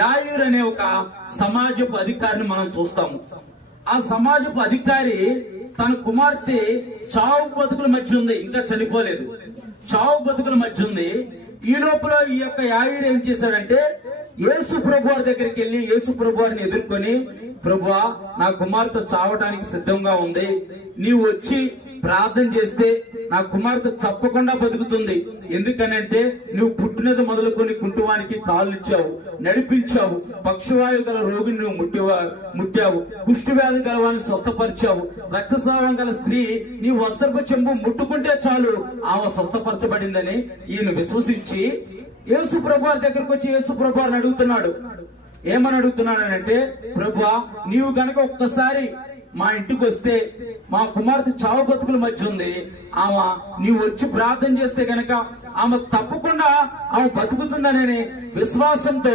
యాయిర్ అనే ఒక సమాజపు అధికారిని మనం చూస్తాము. ఆ సమాజపు అధికారి తన కుమార్తె చావు బతుకుల మధ్య ఉంది, ఇంకా చనిపోలేదు, చావు బతుకుల మధ్య ఉంది. ఈ లోపల ఈ యొక్క యాయిర్ ఏం చేశాడంటే యేసు ప్రభు వారి దగ్గరికి వెళ్ళి యేసు ప్రభు వారిని ఎదుర్కొని, ప్రభువా, నా కుమార్తె చావటానికి సిద్ధంగా ఉంది, నీవు వచ్చి ప్రార్థన చేస్తే నా కుమార్తె తప్పకుండా బతుకుతుంది. ఎందుకనంటే నువ్వు పుట్టినది మొదలుకొని కుంటువానికి కాళ్ళు ఇచ్చావు, నడిపించావు, పక్షవాయు గల రోగిని నువ్వు ముట్టావు, కుష్టి వ్యాధి గల వాడిని స్వస్థపరిచావు, రక్తస్రావం గల స్త్రీ నీ వస్త్రపు చెంబు ముట్టుకుంటే చాలు ఆమె స్వస్థపరచబడిందని ఈయన విశ్వసించి యేసు ప్రభు వారి దగ్గరకు వచ్చి యేసు ప్రభు వారిని అడుగుతున్నాడు. ఏమని అడుగుతున్నాడంటే, ప్రభువా, నీవు గనక ఒక్కసారి మా ఇంటికి వస్తే మా కుమార్తె చావు బతుకుల మధ్య ఉంది, ఆమె నీవు వచ్చి ప్రార్థన చేస్తే గనక ఆమె తప్పకుండా ఆమె బతుకుతుందనే విశ్వాసంతో